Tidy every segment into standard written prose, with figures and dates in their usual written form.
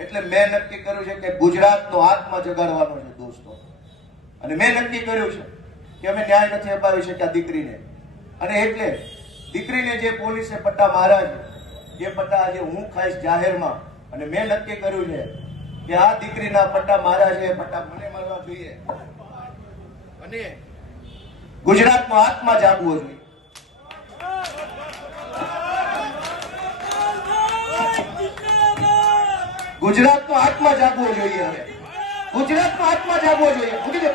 એટલે મેં નક્કી કર્યું છે કે ગુજરાતનો આત્મા જગાડવાનો છે દોસ્તો. અને મેં નક્કી કર્યું છે કે અમે ન્યાય નથી અપાવી શક્યા દીકરીને, અને એટલે દીકરીને જે પોલીસે પટ્ટા માર્યા છે એ પટ્ટા આજે હું ખાઈશ જાહેરમાં. અને મેં નક્કી કર્યું છે કે આ દીકરીના પટ્ટા માર્યા છે એ પટ્ટા મને મળવા જોઈએ અને ગુજરાતનો આત્મા જાગવો જોઈએ. ગુજરાતનો આત્મા જાગવો જોઈએ. હવે ગુજરાતનો આત્મા જાગવો જોઈએ.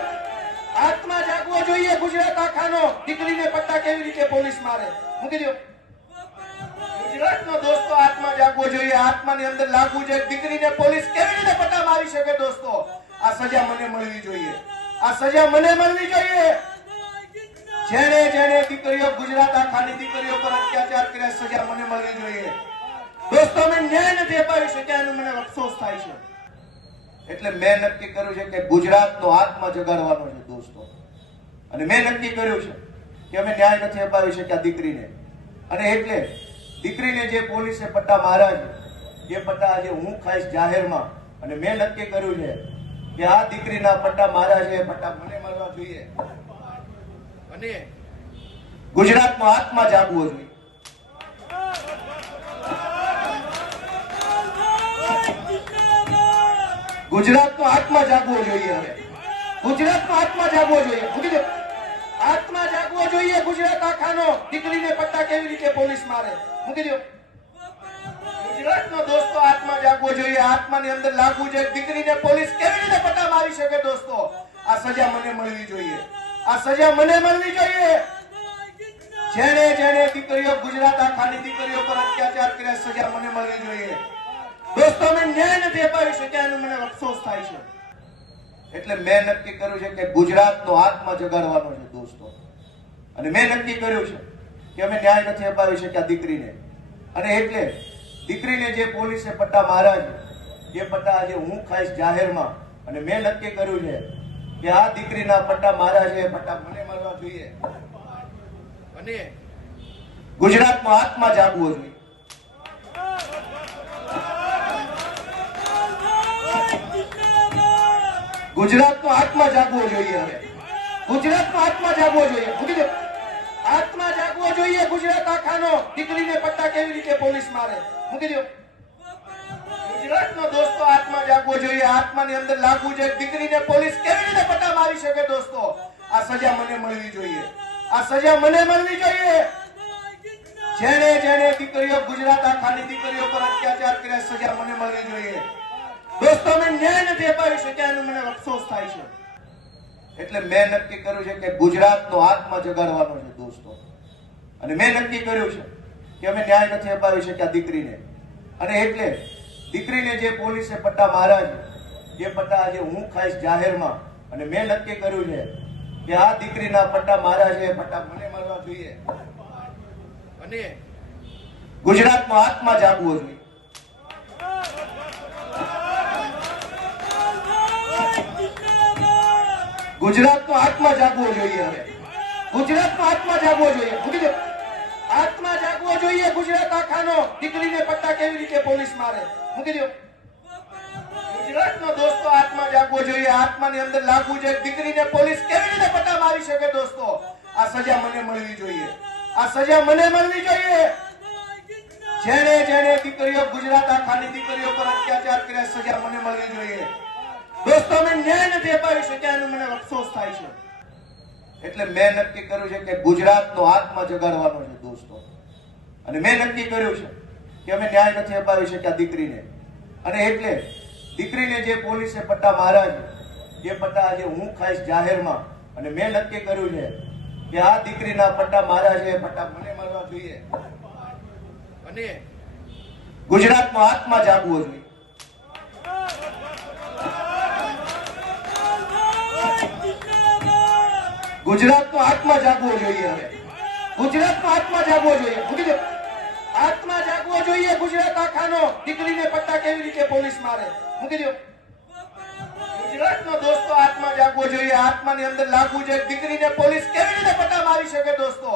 આત્મા જાગવો જોઈએ ગુજરાત આખાનો. દીકરીને પટ્ટા કેવી રીતે પોલીસ મારે મૂકી દો. ગુજરાતનો દોસ્તો આત્મા જાગવો જોઈએ. આત્માની અંદર લાગવું જોઈએ. દીકરીને પોલીસ કેવી રીતે પટ્ટા મારી શકે દોસ્તો? આ સજા મને મળવી જોઈએ. આ સજા મને મળવી જોઈએ. જેણે જેણે દીકરીઓ, ગુજરાત આખાની દીકરીઓ પર અત્યાચાર કર્યા, સજા મને મળવી જોઈએ દોસ્તો. મેં ન્યાય નથી અપાવી શક્યા એનો મને અફસોસ થાય છે. એટલે મેં નક્કી કર્યું છે કે ગુજરાતનો આત્મા જગાડવાનો છે દોસ્તો. અને મેં નક્કી કર્યું છે કે અમે ન્યાય નથી અપાવી શક્યા દીકરીને, અને એટલે દીકરીને જે પોલીસે પટ્ટા માર્યા છે એ પટ્ટા આજે હું ખાઈશ જાહેરમાં. અને મેં નક્કી કર્યું છે કે આ દીકરીના પટ્ટા માર્યા છે એ પટ્ટા મને મળવા જોઈએ અને ગુજરાતનો આત્મા જાગવો જોઈએ. ગુજરાતનો આત્મા જાગવો જોઈએ. હવે ગુજરાતનો આત્મા જાગવો જોઈએ. આત્મા જાગવો જોઈએ ગુજરાત આખાનો. દીકરીને પટ્ટા કેવી રીતે પોલીસ મારે મૂકી દો. ગુજરાતનો દોસ્તો આત્મા જાગવો જોઈએ. આત્માની અંદર લાગવું જોઈએ. દીકરીને પોલીસ કેવી રીતે પટ્ટા મારી શકે દોસ્તો? આ સજા મને મળવી જોઈએ. આ સજા મને મળવી જોઈએ. જેણે જેણે દીકરીઓ, ગુજરાત આખાની દીકરીઓ પર અત્યાચાર કર્યા, સજા મને મળવી જોઈએ દોસ્તો. મેં ન્યાય નથી અપાવી શક્યા એનો મને અફસોસ થાય છે. એટલે મેં નક્કી કર્યું છે કે ગુજરાતનો આત્મા જગાડવાનો છે દોસ્તો. અને મેં નક્કી કર્યું છે કે અમે ન્યાય નથી અપાવી શક્યા દીકરીને, અને એટલે દીકરીને જે પોલીસે પટ્ટા માર્યા છે એ પટ્ટા આજે હું ખાઈશ જાહેરમાં. અને મેં નક્કી કર્યું છે કે આ દીકરીના પટ્ટા માર્યા છે એ પટ્ટા મને મળવા જોઈએ અને ગુજરાતનો આત્મા જાગવો જોઈએ. ગુજરાતનો આત્મા જાગવો જોઈએ. હવે ગુજરાતનો આત્મા જાગવો જોઈએ. આત્મા જાગવો જોઈએ ગુજરાત આખાનો. દીકરીને પટ્ટા કેવી રીતે પોલીસ મારે મૂકી દો. ગુજરાતનો દોસ્તો આત્મા જાગવો જોઈએ. આત્માની અંદર લાગવું જોઈએ. દીકરીને પોલીસ કેવી રીતે પટ્ટા મારી શકે દોસ્તો? આ સજા મને મળવી જોઈએ. આ સજા મને મળવી જોઈએ. જેણે જેણે દીકરીઓ, ગુજરાત આખાની દીકરીઓ પર અત્યાચાર કર્યા, સજા મને મળવી જોઈએ દોસ્તો. મેં ન્યાય નથી અપાવી શક્યા એનો મને અફસોસ થાય છે. એટલે મેં નક્કી કર્યું છે કે ગુજરાતનો આત્મા જગાડવાનો છે દોસ્તો. અને મેં નક્કી કર્યું છે કે અમે ન્યાય નથી અપાવી શક્યા દીકરીને, અને એટલે દીકરીને જે પોલીસે પટ્ટા માર્યા છે એ પટ્ટા આજે હું ખાઈશ જાહેરમાં. અને મેં નક્કી કર્યું છે કે આ દીકરીના પટ્ટા માર્યા છે એ પટ્ટા મને મળવા જોઈએ અને ગુજરાતનો આત્મા જાગવો જોઈએ. ગુજરાતનો આત્મા જાગવો જોઈએ. હવે ગુજરાતનો આત્મા જાગવો જોઈએ. આત્મા જાગવો જોઈએ ગુજરાત આખાનો. દીકરીને પટ્ટા કેવી રીતે પોલીસ મારે મૂકી દો. ગુજરાતનો દોસ્તો આત્મા જાગવો જોઈએ. આત્માની અંદર લાગવું જોઈએ. દીકરીને પોલીસ કેવી રીતે પટ્ટા મારી શકે દોસ્તો? આ સજા મને મળવી જોઈએ. આ સજા મને મળવી જોઈએ. જેણે જેણે દીકરીઓ, ગુજરાત આખાની દીકરીઓ પર અત્યાચાર કર્યા, સજા મને મળવી જોઈએ દોસ્તો. મેં ન્યાય નથી અપાવી શક્યા એનો મને અફસોસ થાય છે. એટલે મેં નક્કી કર્યું છે કે ગુજરાતનો આત્મા જગાડવાનો છે દોસ્તો. અને મેં નક્કી કર્યું છે કે અમે ન્યાય નથી અપાવી શક્યા દીકરીને, અને એટલે દીકરીને જે પોલીસે પટ્ટા માર્યા છે એ પટ્ટા આજે હું ખાઈશ જાહેરમાં. અને મેં નક્કી કર્યું છે કે આ દીકરીના પટ્ટા માર્યા છે એ પટ્ટા મને મળવા જોઈએ અને ગુજરાતનો આત્મા જાગવો જોઈએ. ગુજરાતનો આત્મા જાગવો જોઈએ. હવે ગુજરાતનો આત્મા જાગવો જોઈએ. આત્મા જાગવો જોઈએ ગુજરાત આખાનો. દીકરીને પટ્ટા કેવી રીતે પોલીસ મારે મૂકી દો. ગુજરાતનો દોસ્તો આત્મા જાગવો જોઈએ. આત્માની અંદર લાગવું જોઈએ. દીકરીને પોલીસ કેવી રીતે પટ્ટા મારી શકે દોસ્તો?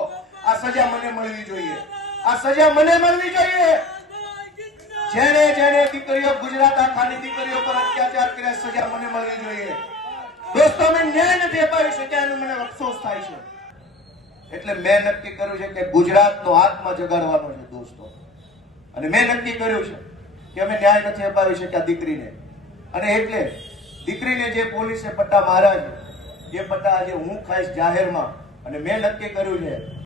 આ સજા મને મળવી જોઈએ. આ સજા મને મળવી જોઈએ. જેણે જેણે દીકરીઓ ગુજરાત આખાની દીકરીઓ પર અત્યાચાર કર્યા સજા મને મળવી જોઈએ. દોસ્તો અમે ન્યાય નથી અપાવી શક્યા એનો મને અફસોસ થાય છે. એટલે મેં નક્કી કર્યું છે કે ગુજરાતનો આત્મા જગાડવાનો છે દોસ્તો. અને મેં નક્કી કર્યું છે કે અમે ન્યાય નથી અપાવી શક્યા દીકરીને, અને એટલે દીકરીને જે પોલીસે પટ્ટા માર્યા છે એ પટ્ટા આજે હું ખાઈશ જાહેરમાં. અને મેં નક્કી કર્યું છે